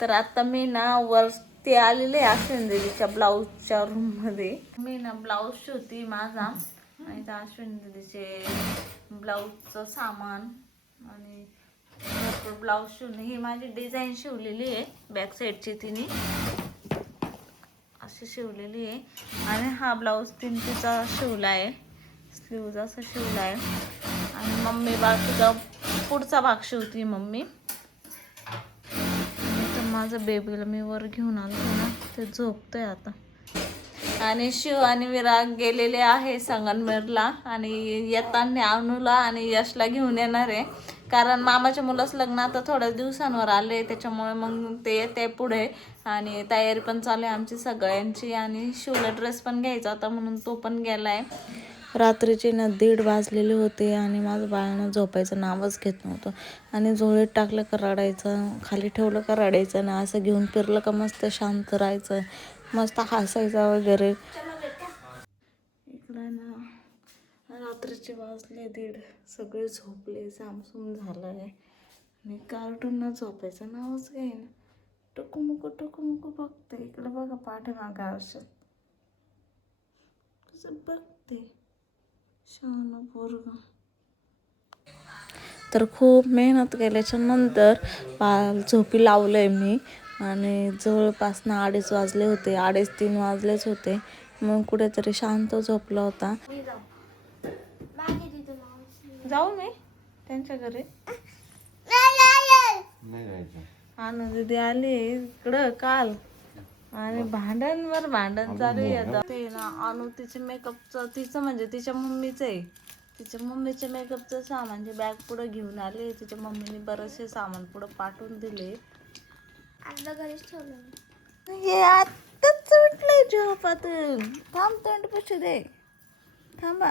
तर आता मी ना वरती आलेले अश्विन दीदीच्या ब्लाऊजच्या रूममध्ये. मी ना ब्लाऊज शिवते माझा आणि त्या अश्विन दीदीचे ब्लाऊजचं सामान आणि भरपूर ब्लाऊज शिवणे. ही माझी डिझाईन शिवलेली आहे बॅक साईडची, तिने अशी शिवलेली आहे. आणि हा ब्लाऊज तिचा शिवला आहे, स्लीव्ज असा शिवला आहे. आणि मम्मी बाकीचा पुढचा भाग शिवते मम्मी. तर माझं बेबीला मी वर घेऊन आलो ना, ते झोपतंय आता. आणि शिव आणि विराग गेलेले आहे संगमनेरला आणि येताना अनुला आणि यशला घेऊन येणार आहे. कारण मामाच्या मुलाचं लग्न आता थोड्या दिवसांवर आले, त्याच्यामुळे मग ते येते पुढे. आणि तयारी पण चालू आहे आमची सगळ्यांची. आणि शिवला ड्रेस पण घ्यायचा होता म्हणून तो पण गेलाय. रात्रीचे ना 1:30 वाजलेले होते आणि माझं बाळानं झोपायचं नावच घेत नव्हतं. आणि झोळीत टाकलं का रडायचं, खाली ठेवलं का रडायचं ना, असं घेऊन फिरलं का मस्त शांत राहायचं, मस्त हसायचा वगैरे. इकडं ना रात्रीचे वाजले 1:30, सगळे झोपले, सामसूम झालं आहे. आणि कार्टूनला झोपायचं नावच घेईन. टुकुमुकू बघते. इकडं बघा पाठीमागं आरशात कसं बघते, शहाणं पोरगं. तर खूप मेहनत केल्याच्या नंतर झोपी लावलंय मी. आणि जवळपास ना 2:30 वाजले होते, 2:30-3 वाजलेच होते. मग कुठेतरी शांत झोपला होता. जाऊ मी त्यांच्या घरी. अनु दीदी आली इकडं काल आणि भांडणवर भांडण चालू आहे. ते ना अनु तिचे मेकअपचं, तिचं म्हणजे तिच्या मम्मीचं आहे, तिच्या मम्मीच्या मेकअपचं सामान जे बॅग पुढे घेऊन आले. तिच्या मम्मीने बरेचसे सामान पुढे पाठवून दिले. आता घरीच ठेवलं हे. आत्ताच उठलंय झोपातून. थांब, तोंड पुसू दे, थांबा.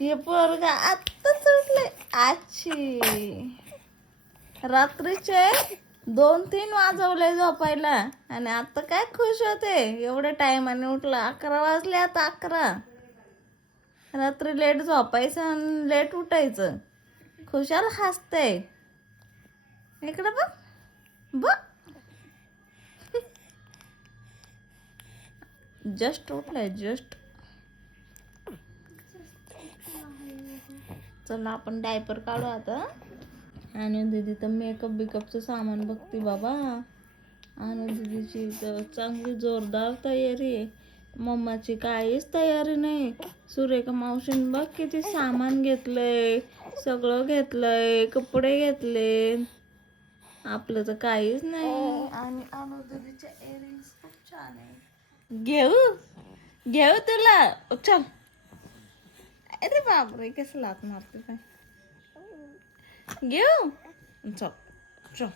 हे पोरगा आत्ताच उठलंय. आजची रात्रीचे 2-3 वाजवले झोपायला आणि आता काय खुश होते एवढ्या टायमाने उठला. 11 वाजले आता, 11. रात्री लेट झोपायचं आणि लेट उठायचं. खुशाल हसते. इकडे बघ बघ, जस्ट उठलाय जस्ट. चला आपण डायपर काढू आता. आणि दीदी तर मेकअपचं सामान बघते बाबा. आणि दीदीची तर चांगली जोरदार तयारी आहे. मम्माची काहीच तयारी नाही. सुरेखा मावशीने बघ किती सामान घेतलंय, सगळं घेतलंय, कपडे घेतले. आपलं तर काहीच नाही. आणि अनु दीदीच्या इयरिंग्स खूप छान आहे. घेऊ तुला, चल. अरे बापरे, कसं लात मारते काय. घेऊ, चल चल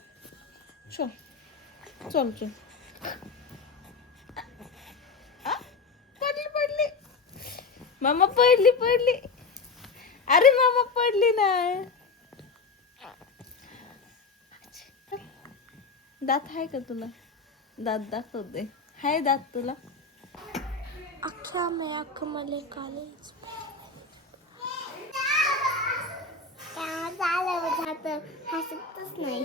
चल चल चल. पडली मामा, पडली. अरे मामा पडली ना. दात आहे का तुला? दात दाखव दे. हाय दात तुला? अख्खा मला कॉलेज हसतच नाही.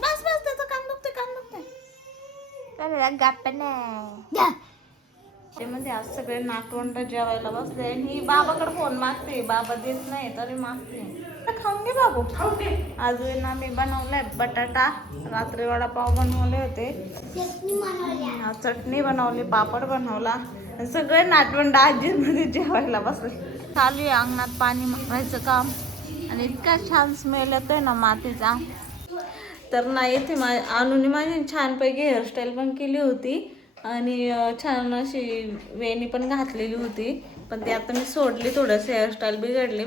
बस त्याचं कान दुखते. गप्पा नाही. ते म्हणजे आज सगळे नातवंड जेवायला बसले. ही बाबाकडे फोन मागते, बाबा देत नाही तरी मागते. खाऊन घे बाबू, खाऊन घे. आज ना मी बनवलाय बटाटा, रात्री वडापाव बनवले होते, चटणी बनवली, पापड बनवला. सगळे नातवंड आजीमध्ये जेवायला बसले. चालू आहे अंगणात पाणी मारायचं काम. आणि इतका छान स्मेल येतोय ना मातीचा. तर ना इथे अनुने माझी छानपैकी हेअरस्टाईल पण केली होती आणि छान अशी वेणी पण घातलेली होती. पण ती आता मी सोडली, थोडंसं हेअरस्टाईल बिघडली.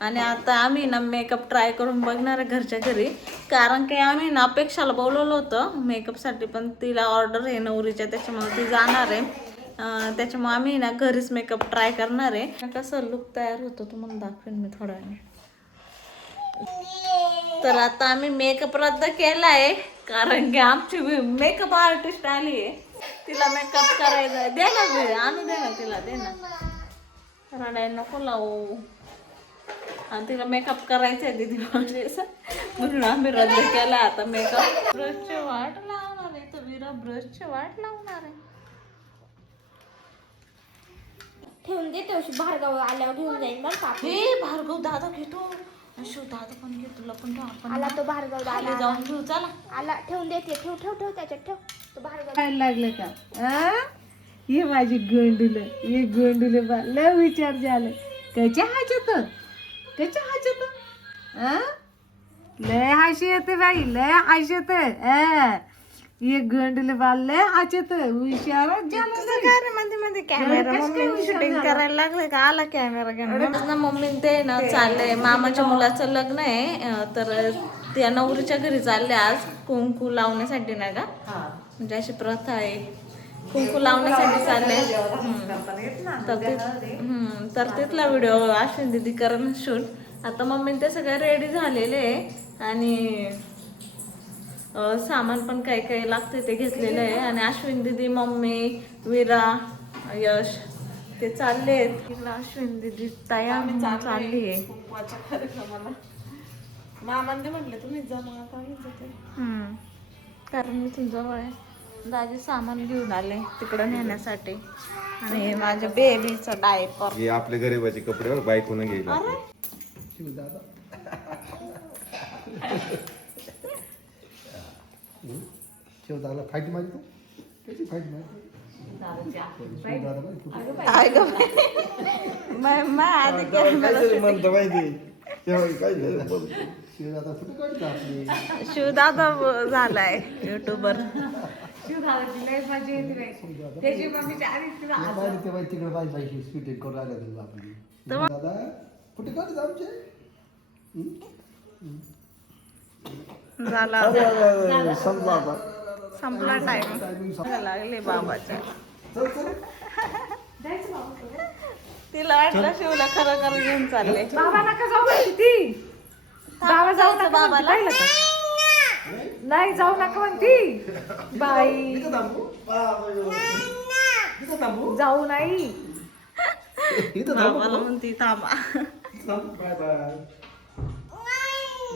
आणि आता आम्ही ना मेकअप ट्राय करून बघणार आहे घरच्या घरी. कारण की आम्ही ना अपेक्षाला बोलवलं होतं मेकअपसाठी, पण तिला ऑर्डर आहे नवरीच्या, त्याच्यामुळे ती जाणार आहे. त्याच्यामुळे आम्ही ना घरीच मेकअप ट्राय करणार आहे. कसं लुक तयार होतं तुम्हाला दाखवेन मी थोड्या वेळाने. तर आता आम्ही मेकअप रद्द केलाय कारण की आमची मेकअप आर्टिस्ट आली आहे, तिला मेकअप करायचा आहे. दे ना आणू, दे ना तिला, दे ना. रडायला नको लावू. आणि तिला मेकअप करायचा आहे दीदी म्हणून आम्ही रद्द केला आता मेकअप. ब्रशची वाट लावणार आहे तर विरा ब्रशची वाट लावणार आहे. ठेवून देते भार्गव आल्यावर घेऊन जाईल बरं का. हे भार्गव दादा घेतो, शिव दादा पण घेतो, तुला पण ठेव आपण आला तो भार्गव खाली दादा जाऊन घेऊ चला. आला ठेवून देते. ठेव ठेव ठेव त्याच्यात ठेव. तो भार्गव काय लागलं का? ये माझी गोंडुलं, ये गोंडुलं बा लय विचार झालं. कच्या हाचत लय हाशी येते बाई, लय हाशी येते. ये गोंडुलं बा लय हाचत हुशारच झालं. मध्ये कॅमेरा मम्मी शूटिंग करायला लागले का आला कॅमेरा घेऊन ना. मम्मी ते ना चाललंय मामाच्या मुलाचं लग्न आहे तर त्या नवरीच्या घरी चालले आज कुंकू लावण्यासाठी ना का, म्हणजे अशी प्रथा आहे कुंकू लावण्यासाठी चालले. तर तिथला व्हिडिओ अश्विन दीदी करण शूट. आता मम्मी ते सगळे रेडी झालेले आहे आणि सामान पण काही काही लागते ते घेतलेलं आहे. आणि अश्विन दीदी, मम्मी, विरा, यश ते चालले आहेत. अश्विन दीदी तयार चालली आहे कार्यक्रमाला. मामांनी म्हटले तुम्ही जा मग आता आम्ही जाते कारण मी तुमच्या जवळ आहे. दाजी सामान घेऊन आले तिकडं नेण्यासाठी आणि माझ्या बेबीचं डायपर. हे आपले गरीबाचे कपडे बायकोनं घ्यायला. शिवदाला फाईट माहिती त्याची फाईट माहिती म्हणतो माहिती काय शिवदादा कुठे काढतो आपली. शिवदादा झालाय युट्यूबर. तेव्हा तिकडे बाई शूटिंग करून आल्या तुला आपली. दादा कुठे काढतो आमचे झाला समजा आता संपला टाइम लागले बाबाच्या. तिला वाटलं शिवला खरं खरं घेऊन चालले. बाबा नका जाऊ म्हणते ती. बाबा जाऊ नका बाबाला नाही जाऊ नका म्हणती बाई. जाऊ नाही बाबाला म्हणती थांबा. Bye bye.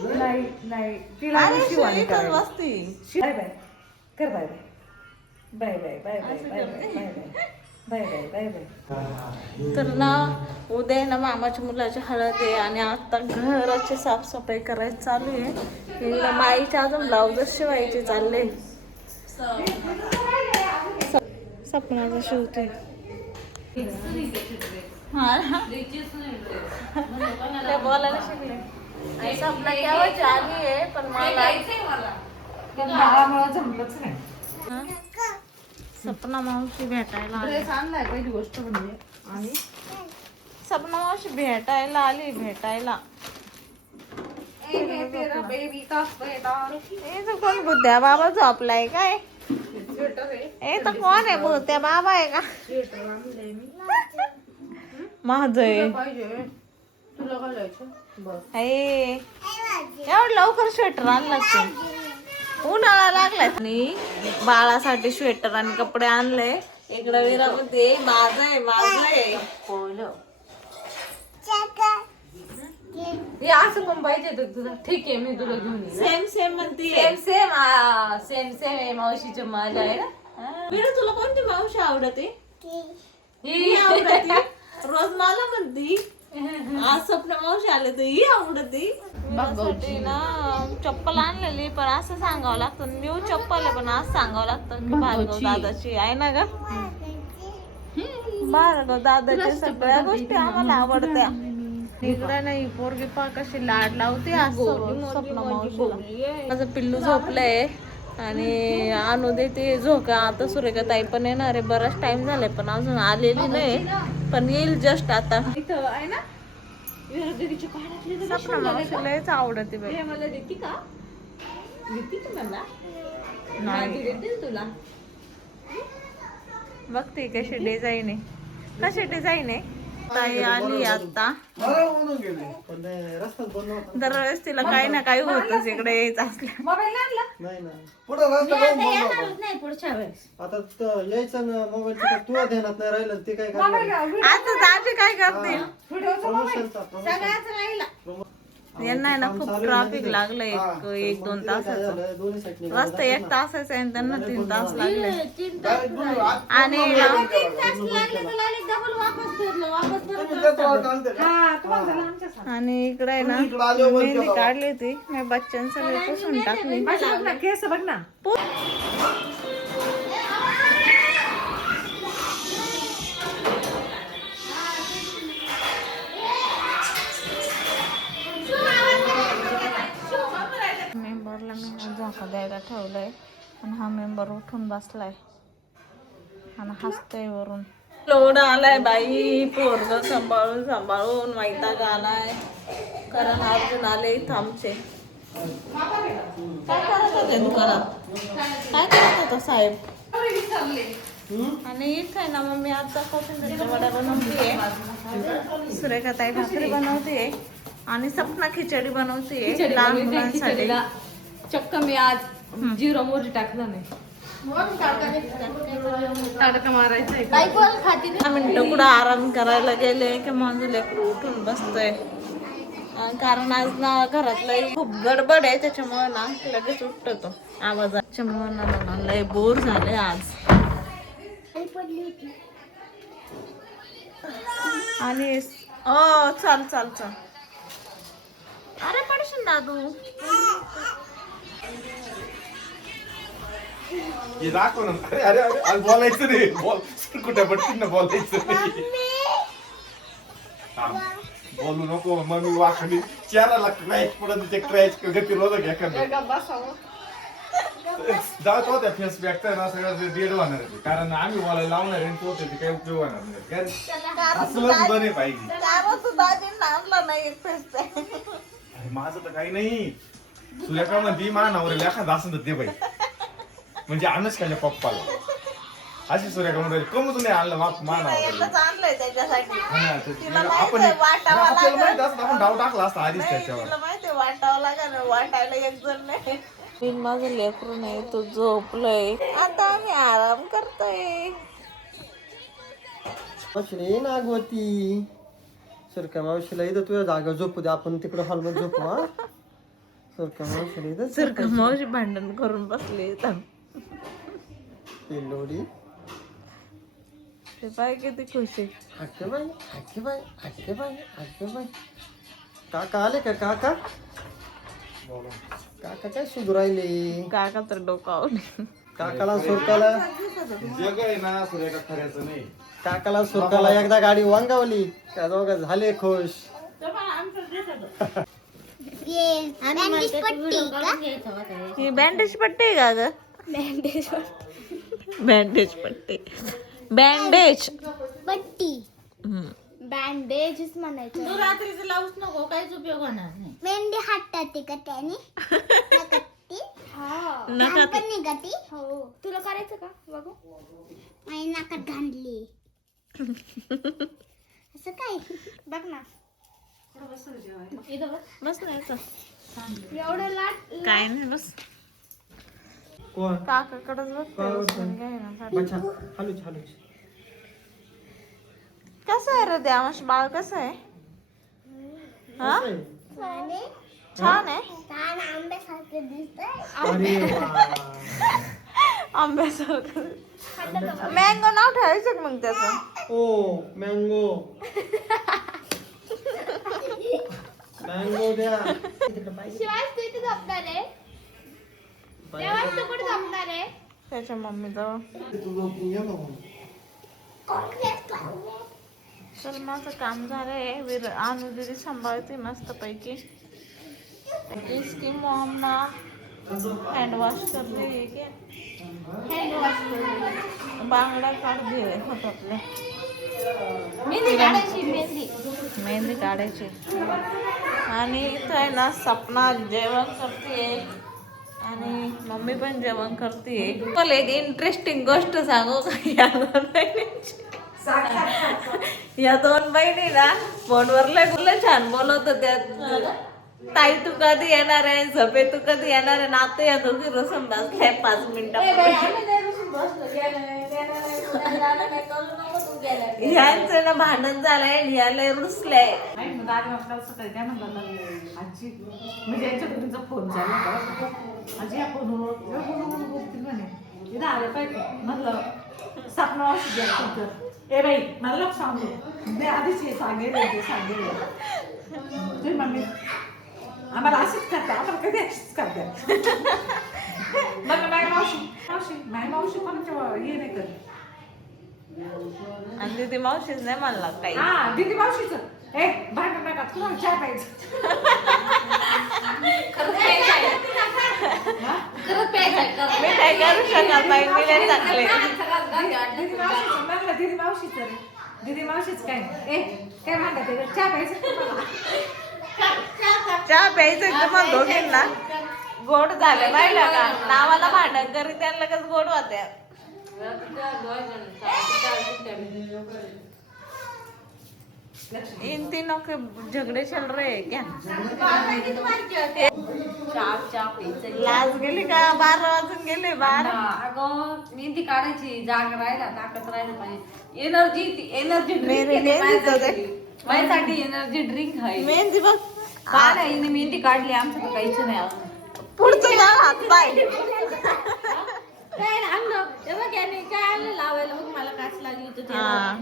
नाही नाही तिला अरे शिवानी इथंच करायला. बसती. बाय बाय कर bye bye bye bye bye bye bye bye bye bye bye bye. तर ना उद्या आहे ना मामाच्या मुलाची हळद आहे आणि आता घराची साफसफाई करायची चालू आहे. हिला माईच्या अजून ब्लाउज शिवायचे चालले. सपनाचं शिवते. ते बोलायला शिकले. आणि सपना केव्हाची आली आहे पण मला बाळामुळे जमलंच नाही. हा? सपना मावशी भेटायला आली. ड्रेस आणलाय पहिली गोष्ट म्हणजे. आणि सपना मावशी भेटायला आली भेटायला. ए तर कोण बुद्ध्या बाबा झोपलाय काय? ए तर कोण आहे बुद्ध्या बाबा आहे का? माझं आहे. तुला घालायचं एवढं लवकर स्वेटर आणला लागते. उन्हाळा लागलाय आणि बाळासाठी स्वेटर आणि कपडे आणले. इकडं विरामध्ये माझं आहे हे असं पण पाहिजे तर तुला. ठीक आहे मी तुला घेऊन येईल. सेम सेम म्हणते. सेम सेम आहे मावशीच्या माझ्या आहे ना. विरा तुला कोणती मावशी आवडते? ही आवडते. रोज मला म्हणती. आज स्वप्न मावशी आले तर ही आवडते. साठी ना चप्पल आणलेली पण असं सांगावं लागतं न्यू चप्पल आहे पण आज सांगावं लागतं की भार्गव दादाची आहे ना ग. भार्गव दादाच्या सगळ्या गोष्टी आम्हाला आवडत्या. इकडे नाही पोरगी पा कशी लाड लावते. स्वप्न मावशीला. माझं पिल्लू झोपलंय आणि आणू देते झोका. आता सुरेखा ताई पण येणार आहे. बराच टाइम झालाय पण अजून आलेली नाही पण येईल जस्ट आता. इथं आहे ना विरोधीची काढातली स्वप्न मावशीलाच आवडते बाई. हे मला देते का? देते का मला? नाही देते तुला. बघते कशी डिझाईन आहे. कशी डिझाईन आहे ताई आली आता. म्हणून गेले पण रस्ता बंद होता. दरवेळेस तिला काही ना काही होतच इकडे यायचं असल्या. मोबाईल आणला नाही ना पुढे रस्ता बंद होता. नाही पुढच्या वेळेस आता यायचं ना मोबाईल तुझ्या ध्यानात नाही राहिलं ते काय करणार आता दाजी काय करतील? प्रमोशनचा सगळ्याच राहिला. यांना आहे ना खूप ट्रॅफिक लागलं एक दोन तासाचं. दोन्ही साईडने वाजता 1 तासाचं आहे आणि त्यांना 3 तास लागले. आणि आणि इकडे आहे ना मेहंदी काढली होती मी बच्चन सगळे पुसून टाकली. बघ ना केस बघ ना. मेंबरला मी झोका द्यायला ठेवलंय आणि हा मेंबर उठून बसलाय आणि हसतोय वरून. लोड आलाय बाई पोरग सांभाळून सांभाळून वैताग आलाय. कारण अर्जुन आले इथं आमचे. काय करत होते दुकानात? काय करत होता साहेब? आणि इथं आहे ना मम्मी आता कोथिंबीरच्या वड्या बनवतीये, सुरेखाताई भाकरी बनवतीये आणि सपना खिचडी बनवतीये लहान मुलांसाठी. चक्क मी आज जिरो मोरी टाकलं नाही. तडका मारायचा. आम्ही टुकडा आराम करायला गेले की माझं लेकरू उठून बसतोय. कारण आज ना घरातलं खूप गडबड आहे त्याच्यामुळे ना लगेच उठतो तो आवाजाच्यामुळे ना लय बोर झाले आज. आणि चाल चाल चाल. अरे पडशील दादू. हे दाखव ना. अरे अरे अरे आज बोलायचं नाही. कुठे पडतील ना बोलायचं नाही. बोलू नको मम्मी वाकडी चेहराला क्रॅच पडत ते क्रॅच गती रोधक एखादं जात होत्या फेस बॅगचा ना सगळं डेड होणार आहे. कारण आम्ही बोलायला लावणार आहे तो त्याचे काही उपयोग होणार नाही. असलंच बने पाहिजे. अरे माझं तर काही नाही. तुला का म्हणते मानावर एखादा असं तर ते पाहिजे म्हणजे अनुष्काच्या पप्पाला अशी सूर्यका म्हणून कमच नाही आणलं मानावर. आणलंय त्याच्यासाठी. आपण आपल्याला माहित असतं आपण डाव टाकला असता आधीच त्याच्यावर. तिला माहिती वाटावं लागेल. वाटायला एक जण नाही. मी माझं लेकरू नाही तो झोपलंय. आता आम्ही आराम करतोय. मावशीला नागवती सरका मावशीला इथं तुझ्या जागा झोपू दे. आपण तिकडे हॉलमध्ये झोपू. हा सरका मावशीला इथं सरका मावशी भांडण करून बसले. लोडी ते पाय किती खुशी. हक्के बाई हक्के बाई हक्के बाई हक्के बाई. काका आले का काका? काका काय सुधू राहिले. काका तर डोकावले. काकाला सुरकाला जग आहे ना सूर्यका खऱ्याचं नाही. काकाला सुरकाला एकदा गाडी वांगावली त्या दोघं झाले खुश. ही बँडेज पट्टी आहे का ग? बँडेज पट्टी. बँडेज पट्टी हम्म. बँडेज म्हणायचं. तू रात्रीचं लावूच नको काहीच उपयोग होणार नाही. मेहंदी हातात का त्याने नका ते. निघाती. हो तुला करायचं का बघू. माझी नाकात घाणली असं काय बघ ना. बस ना याचं. एवढं लाट काय नाही बस. कोण काकाकडेच बघते. बच्चा हलूच हलूच. कसं आहे रे देवांश बाळ कसं आहे? हा छान आहे. आंब्यासारखं दिसतंय. अरे वा. आंब्यासारखं. मँगो नाव ठेवायचं का मग त्याचं? ओ मँगो मँगो द्या. शिवाय तू इथे झोपणार आहे. तेव्हा तू कुठे झोपणार आहे? त्याच्या मम्मी जवळ. तर माझं काम झालंय. आणू दिदी सांभाळते मस्त पैकी. इसकी मॉम ना हँड वॉश करते. हँड वॉश करते. बांगडा काढ दे हातातले. मेहंदी काढायची. मेहंदी काढायची. आणि इथं आहे ना सपना जेवण करते आणि मम्मी पण जेवण करते. मला एक इंटरेस्टिंग गोष्ट सांगू का? या दोन बहिणी ना फोनवर लय छान बोलत होत्या. ताई तू कधी येणार आहे, झोपे तू कधी येणार आहे ना. आता या दोघी रसून बसल्या 5 मिनिटात. ह्यांचं ना भांडण झालंय, ह्याला रुसलंय. आजी म्हणजे यांच्या दोघींचा फोन झाला होता. आजी या फोनवर बोलतील म्हणे इथं आले पाहिजे म्हणलं सपना वाशी द्या तुमचं. ए बाई मला लोक सांगतो मी आधीच हे सांगेल तुम्ही मम्मी आम्हाला अशीच करता, आम्हाला कधी अशीच करता. मग माय मावशी कोणाच्या हे नाही करत. आणि दीदी मावशीच नाही म्हणला काही. हा दीदी मावशीच भांडण नका तुम्हाला चहा प्यायचं. मी काय करू शकत नाही, मी नाही टाकले. दीदी मावशीच काय काय म्हणतात चहा प्यायचं. चहा प्यायचं तर मग दोघींना गोड झालं पाहिलं का. नावाला भांडण करी त्यांना लगेच गोड होत्या. इन तीनों के झगड़े चल रहे हैं क्या? लाज गेली का? 12 वाजून गेले. 12 अगं मेहंदी काढायची जाग राहिला ताकद राहिला पाहिजे. एनर्जी मेरे मेहंदी तो माझ्यासाठी एनर्जी ड्रिंक आहे. मेहंदी बघ काढ हिने मेहंदी काढली आमचं तर काहीच नाही अजून. पुढचं जा हात पाय. लावायला मग मला काच लागली तर हा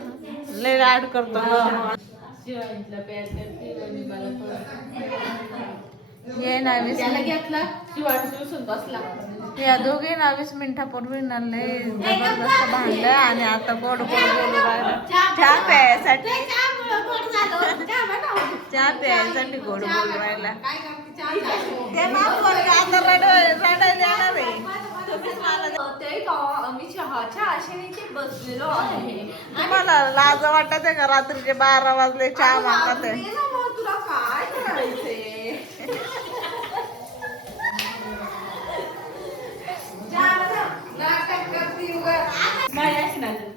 लय लाड करतो ग. ये ना त्याला घेतला शिवाय उसून बसला. या दोघे ना 20 मिनिटापूर्वी ना लय जबरदस्त भांडलं आणि आता गोड गोड बोलू राहिलं. चहा प्यायसाठी गोड बोलू राहिला. ते माफ कर, आता रडायला येणार आहे. तुम्हीच मला मी चहाच्या आशेने बसलेलो आहे. तुम्हाला लाज वाटत आहे का? रात्रीचे 12 वाजले चहा मागत आहे. तुला काय करायचंय? नाटक करती उगाच. माझ्याशी नाचत.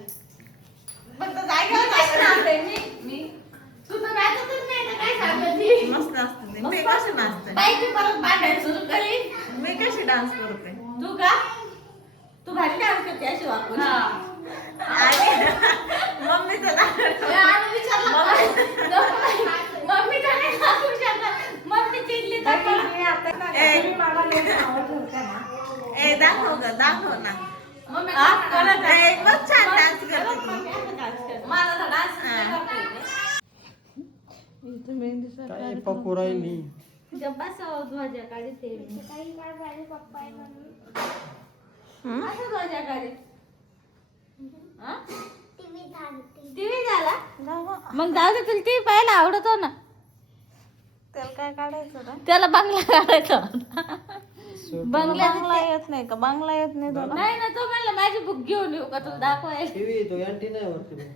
मी तू तर नाचतच नाही तर काय सांगते. मस्त असते. मी कशी नाचते? बाई ती परत भांडायला सुरू करीन. मी कशी डान्स करते? तू का? तू भारी डान्स करते अशी वाकून. मम्मीचं मम्मी का नाही सांगू शकत. मम्मी चिडली तर ए दाखव ग, दाखव ना. मम्मी मग छान डान्स करते. मला तर डान्स काय पकू राहिली. ध्वजा काढते काही काय पाहिजे पप्पा आहे म्हणून असं ध्वजा काढे. टीव्ही झाला मग जाऊ दे. तुला टीव्ही पाहायला आवडतो ना. त्याला काय काढायचं ना? त्याला बंगला काढायचा. बंगला येत नाही का? बंगला येत नाही तुला? नाही ना तो म्हणला माझी बुक घेऊन येऊ का तुला दाखवायला. टीव्ही तो अँटी नाही वरती.